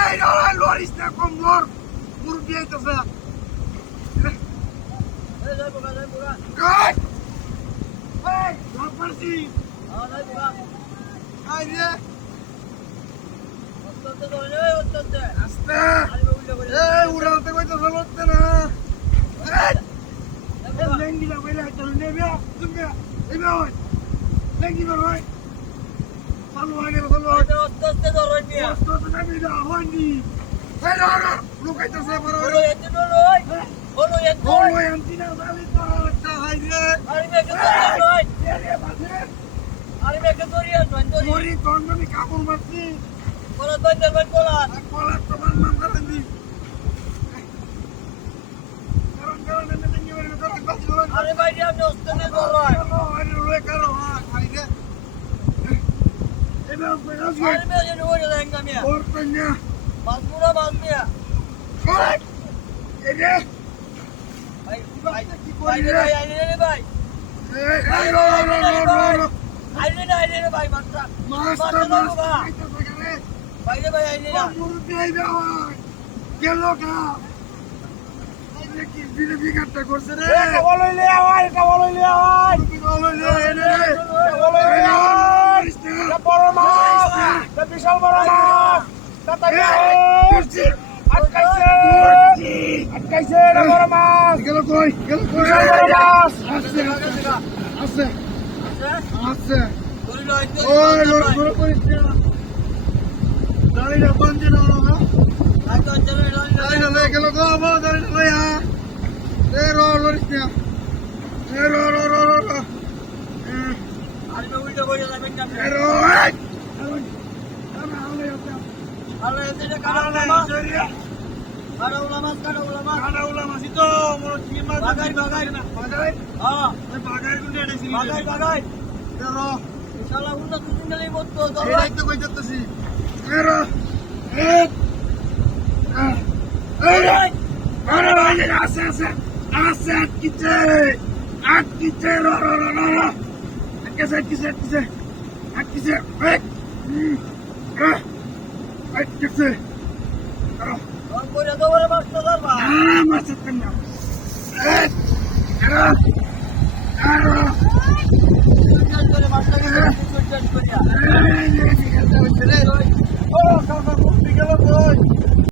এই লড়াই লড়িস না কম লড় মুরগি আইতাছে এই যাই বুড়া কই এই লাপারছি যাই বুড়া আই রে অত্যন্ত ধরে অত্যন্ত আস্তে আরে উল্টো করে এই উড়াতে কইতাছে লড়তে না এই লেঙ্গি না বইলা চল নেবে তুমি এবে ওই লেঙ্গি বের হয় চালু আগে চালু আগে অত্যন্ত ধরে নিয়া কষ্ট তো নামি দা হয়নি এই লড় লুকাইতাছে বড় হলো এত লই হলো এত বড় এন্টিনা জালি তো একটা হাই রে আরে মেকে ধরে লই এরে বাজে আরে মেকে ধরে জয়েন ধরি মরি তন্ডনি কাপড় মারছি বলা দইতে বাই বলা কলা তো মান মান করেনি কারণ কারণ লেঙ্গি বের করে কথা বলেন আরে ভাই আপনি অত্যন্ত ধরে আরে লয়ে কারো হাই রে এবে আসবে আরে মেকে ধরে লেঙ্গা মিয়া ওরপেন্যা বাসুরা বাসমিয়া কই এরে ভাই ভাই ভাই আইলে রে ভাই এই লো আইলে রে ভাই মাত্রা মাস্টার মাস্টার আইতাছে রে ভাই রে ভাই আইলে না মুরগি আইবে আওয়াজ গেল গা আইলে কি বিলে বিগাটটা করছে রে বলইলে আওয়াজ বলইলে এনে রে বলইলে আওয়াজ বড় মাছ বিশাল বড় মাছ করছি আটকাইছে রে বড় মাছ গেল কই বিশাল বড় মাছ আছে আছে আছে ধরি লই ওই লোক বড় করিস না দাঁড়িয়ে বন্ধ না না আইতো চলে লই দাঁড়িয়ে লয়ে গেল গো বাবা দাঁড়িয়ে লয়া এ রো লরিস না এ রো আরে উল্টো করে যাবেন না এ রো আরে এতে কাটা মাছ কাটা মাছ কানা উলা মাসি তো মোর টিমা বাগাই বাগাই বাগাই হ্যাঁ ওই বাগাই গুন্ডে এনেছি বাগাই এ রো শালা উন্নত দুদিন গেলেই বলতো এটাই তো কইতাছি এ রো এ আরে ভাই আছে কিতে রো কিসে কিসে কিসে আর কইরা দবরে মাছ তো ধরবা মাসে কেন আরো চাষ করে মাছটাকে চাষ করিয়া ও সরকার কোন দিকে গেল কই